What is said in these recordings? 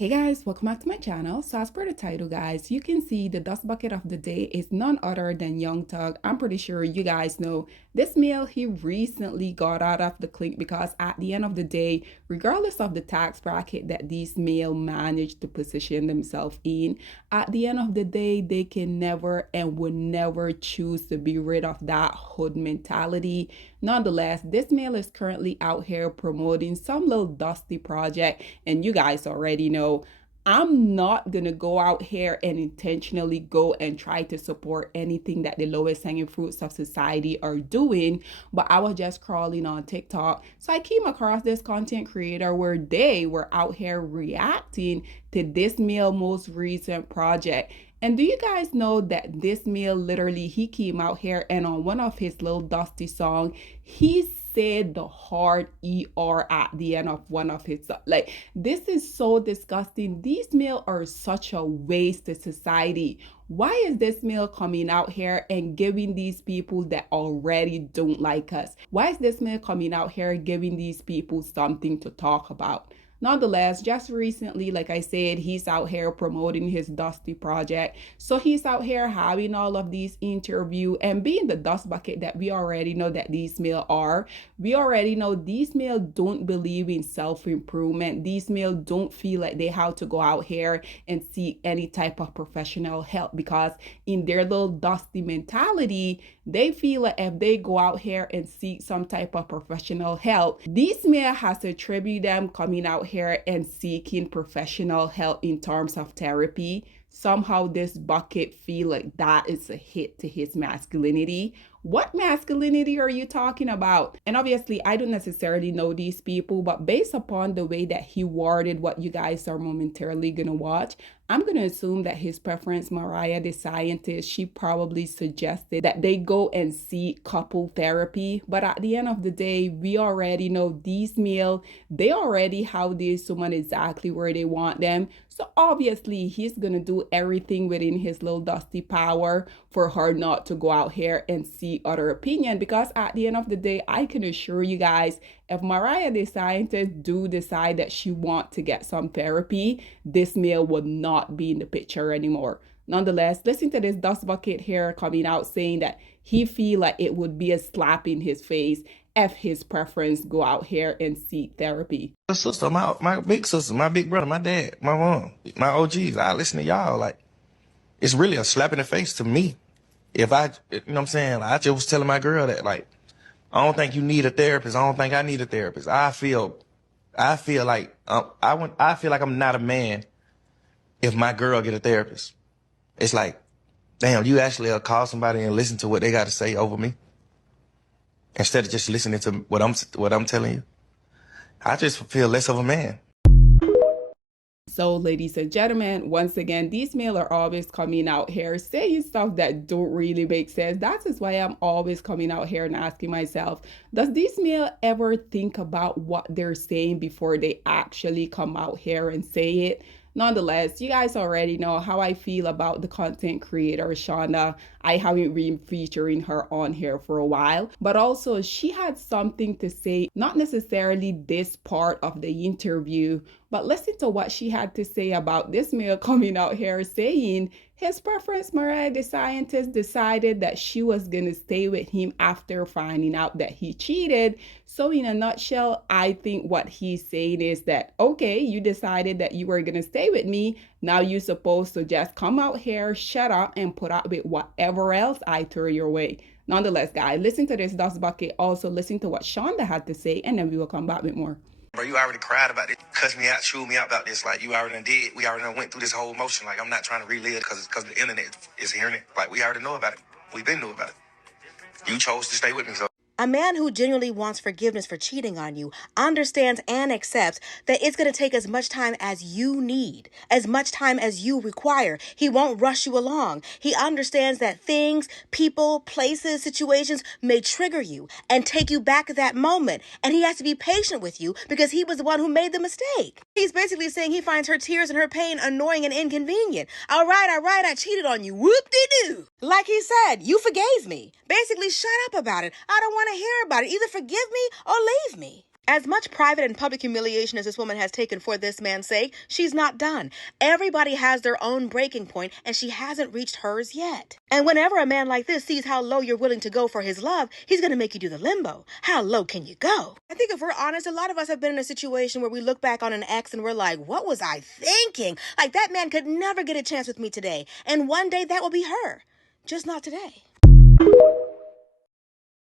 Hey guys, welcome back to my channel. So as per the title guys, you can see the dust bucket of the day is none other than Young Thug. I'm pretty sure you guys know this male, he recently got out of the clink because at the end of the day, regardless of the tax bracket that these male managed to position themselves in, at the end of the day, they can never and would never choose to be rid of that hood mentality. Nonetheless, this male is currently out here promoting some little dusty project, and you guys already know I'm not gonna go out here and intentionally go and try to support anything that the lowest hanging fruits of society are doing, but I was just crawling on TikTok, so I came across this content creator where they were out here reacting to this male most recent project. And do you guys know that this male literally, he came out here and on one of his little dusty song, he said the hard ER at the end of one of his, like, this is so disgusting. These male are such a waste to society. Why is this male coming out here and giving these people that already don't like us? Why is this male coming out here giving these people something to talk about? Nonetheless, just recently, like I said, he's out here promoting his Dusty project. So he's out here having all of these interviews and being the dust bucket that we already know that these male are. We already know these male don't believe in self-improvement. These male don't feel like they have to go out here and seek any type of professional help because in their little dusty mentality, they feel like if they go out here and seek some type of professional help, these male has to attribute them coming out here and seeking professional help in terms of therapy. Somehow this bucket feel like that is a hit to his masculinity. What masculinity are you talking about? And obviously, I don't necessarily know these people, but based upon the way that he worded what you guys are momentarily gonna watch, I'm gonna assume that his preference, Mariah the scientist, she probably suggested that they go and seek couple therapy. But at the end of the day, we already know these male, they already have this woman exactly where they want them. So obviously, he's gonna do everything within his little dusty power for her not to go out here and seek other opinion. Because at the end of the day, I can assure you guys, if Mariah the scientist do decide that she want to get some therapy, this male would not be in the picture anymore. Nonetheless, listen to this dust bucket here coming out saying that he feel like it would be a slap in his face if his preference go out here and seek therapy. My sister, my big sister, my big brother, my dad, my mom, my OGs, I listen to y'all. Like, it's really a slap in the face to me. If I, you know what I'm saying? I just was telling my girl that, like, I don't think you need a therapist. I don't think I need a therapist. I feel like, I feel like I'm not a man if my girl get a therapist. It's like, damn, you actually call somebody and listen to what they got to say over me instead of just listening to what I'm telling you. I just feel less of a man. So, ladies and gentlemen, once again, these male are always coming out here saying stuff that don't really make sense. That is why I'm always coming out here and asking myself, does these male ever think about what they're saying before they actually come out here and say it? Nonetheless, you guys already know how I feel about the content creator Shonda. I haven't been featuring her on here for a while, but also she had something to say, not necessarily this part of the interview, but listen to what she had to say about this male coming out here saying his preference, Mariah the scientist, decided that she was going to stay with him after finding out that he cheated. So in a nutshell, I think what he's saying is that, okay, you decided that you were going to stay with me. Now you're supposed to just come out here, shut up, and put up with whatever else I throw your way. Nonetheless, guys, listen to this dust bucket. Also listen to what Shonda had to say, and then we will come back with more. Bro, you already cried about it, cussed me out, chewed me out about this. Like, you already done did. We already done went through this whole motion. Like, I'm not trying to relive it because the internet is hearing it. Like, we already know about it. We've been knew about it. You chose to stay with me, so. A man who genuinely wants forgiveness for cheating on you understands and accepts that it's going to take as much time as you need, as much time as you require. He won't rush you along. He understands that things, people, places, situations may trigger you and take you back at that moment. And he has to be patient with you because he was the one who made the mistake. He's basically saying he finds her tears and her pain annoying and inconvenient. All right, I cheated on you. Whoop-de-doo. Like he said, you forgave me. Basically, shut up about it. I don't want to hear about it. Either forgive me or leave me. As much private and public humiliation as this woman has taken for this man's sake, she's not done. Everybody has their own breaking point, and she hasn't reached hers yet. And whenever a man like this sees how low you're willing to go for his love, he's going to make you do the limbo. How low can you go? I think if we're honest, a lot of us have been in a situation where we look back on an ex and we're like, what was I thinking? Like, that man could never get a chance with me today. And one day that will be her. Just not today.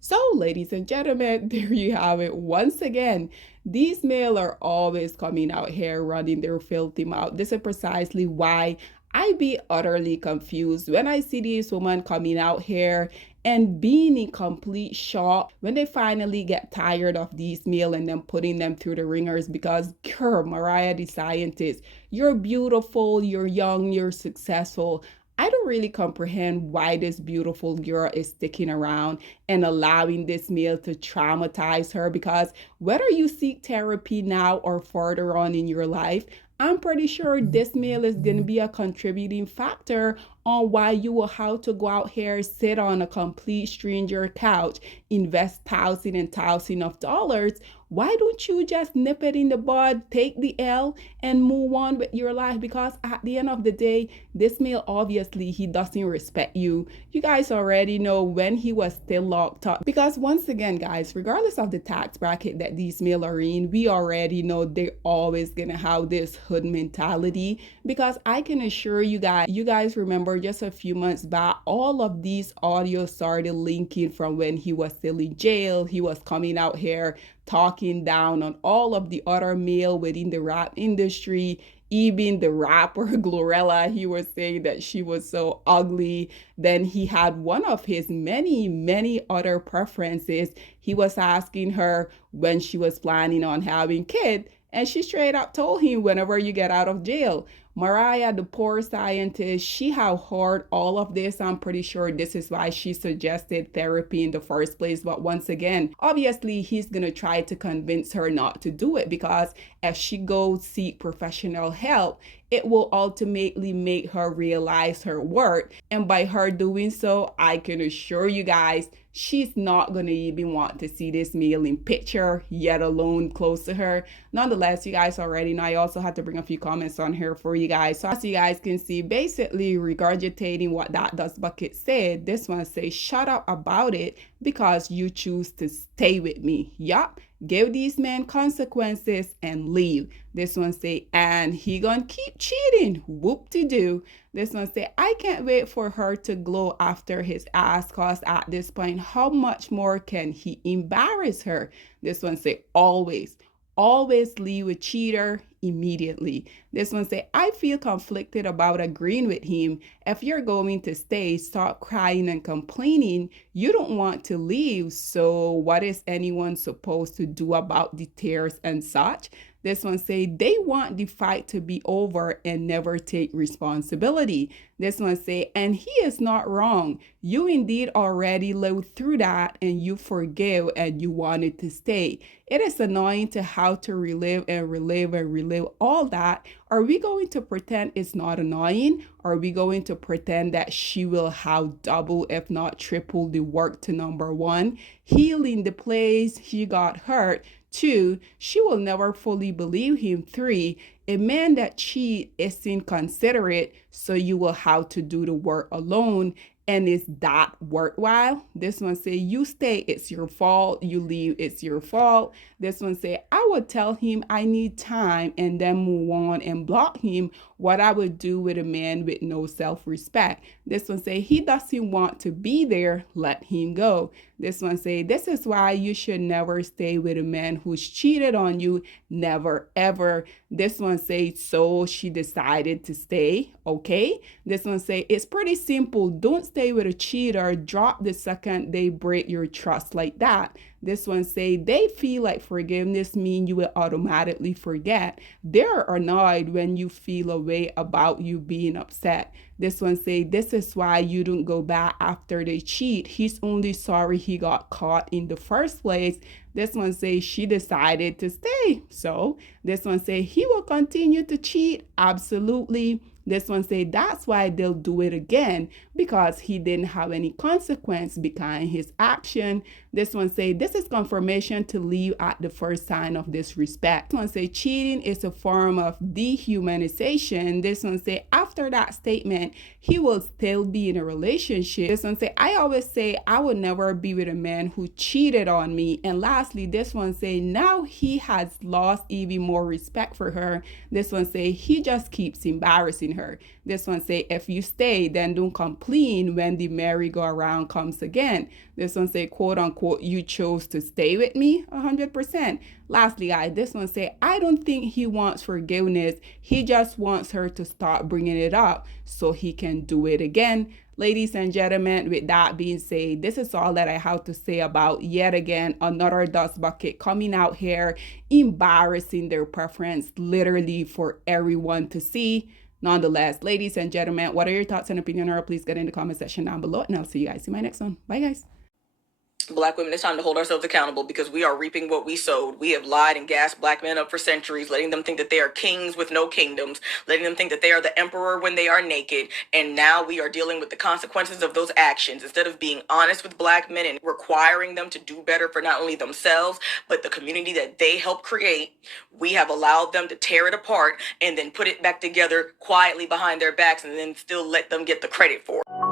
So, ladies and gentlemen, there you have it. Once again, these males are always coming out here running their filthy mouth. This is precisely why I be utterly confused when I see these women coming out here and being in complete shock when they finally get tired of these males and then putting them through the ringers because, girl, Mariah the Scientist, you're beautiful, you're young, you're successful. I don't really comprehend why this beautiful girl is sticking around and allowing this male to traumatize her, because whether you seek therapy now or further on in your life, I'm pretty sure this male is going to be a contributing factor on why you will have to go out here, sit on a complete stranger couch, invest thousands and thousands of dollars. Why don't you just nip it in the bud, take the L, and move on with your life? Because at the end of the day, this male, obviously, he doesn't respect you. You guys already know when he was still locked up. Because once again, guys, regardless of the tax bracket that these male are in, we already know they're always gonna have this hood mentality. Because I can assure you guys remember just a few months back, all of these audios started linking from when he was still in jail. He was coming out here talking down on all of the other male within the rap industry. Even the rapper Glorilla, he was saying that she was so ugly. Then he had one of his many other preferences. He was asking her when she was planning on having kids, and she straight up told him, whenever you get out of jail. Mariah, the poor scientist, she had heard all of this. I'm pretty sure this is why she suggested therapy in the first place. But once again, obviously, he's going to try to convince her not to do it, because if she goes seek professional help, it will ultimately make her realize her worth. And by her doing so, I can assure you guys, she's not going to even want to see this male in picture, yet alone close to her. Nonetheless, you guys already know I also had to bring a few comments on here for you guys. So as you guys can see, basically regurgitating what that Dust Bucket said, this one says, shut up about it because you choose to stay with me. Yup. Give these men consequences and leave. This one say, and he gonna keep cheating. Whoop-de-doo. This one say, I can't wait for her to glow after his ass, cause at this point, how much more can he embarrass her? This one say, always leave a cheater immediately. This one say, I feel conflicted about agreeing with him. If you're going to stay, stop crying and complaining. You don't want to leave, so what is anyone supposed to do about the tears and such? This one say, they want the fight to be over and never take responsibility. This one say, and he is not wrong. You indeed already lived through that and you forgive and you wanted to stay. It is annoying to have to relive all that. Are we going to pretend it's not annoying? Are we going to pretend that she will have double, if not triple, the work to number one, healing the place he got hurt? 2, she will never fully believe him. 3, a man that cheat is inconsiderate, so you will have to do the work alone. And is that worthwhile? This one say, you stay, it's your fault. You leave, it's your fault. This one say, I would tell him I need time and then move on and block him. What I would do with a man with no self-respect. This one say, he doesn't want to be there, let him go. This one say, this is why you should never stay with a man who's cheated on you. Never, ever. This one say, so she decided to stay. Okay. This one say, it's pretty simple. Don't stay with a cheater. Drop the second they break your trust like that. This one say, they feel like forgiveness means you will automatically forget. They're annoyed when you feel a way about you being upset. This one say, this is why you don't go back after they cheat. He's only sorry he got caught in the first place. This one say, she decided to stay. So this one say, he will continue to cheat. Absolutely. This one say, that's why they'll do it again. because he didn't have any consequence behind his action. This one say this is confirmation to leave at the first sign of disrespect. This one say cheating is a form of dehumanization. This one say after that statement he will still be in a relationship. This one say I always say I would never be with a man who cheated on me. And lastly, this one say now he has lost even more respect for her. This one say he just keeps embarrassing her. This one say if you stay, then don't complain when the merry-go-round comes again. This one say quote unquote you chose to stay with me 100%. Lastly, guys, this one say I don't think he wants forgiveness. He just wants her to start bringing it up so he can do it again. Ladies and gentlemen, with that being said, this is all that I have to say about yet again another dust bucket coming out here embarrassing their preference literally for everyone to see. Nonetheless, ladies and gentlemen, what are your thoughts and opinion? Or please get in the comment section down below, and I'll see you guys in my next one. Bye, guys. Black women, it's time to hold ourselves accountable because we are reaping what we sowed. We have lied and gassed black men up for centuries, letting them think that they are kings with no kingdoms, letting them think that they are the emperor when they are naked. And now we are dealing with the consequences of those actions. Instead of being honest with black men and requiring them to do better for not only themselves, but the community that they helped create, we have allowed them to tear it apart and then put it back together quietly behind their backs and then still let them get the credit for it.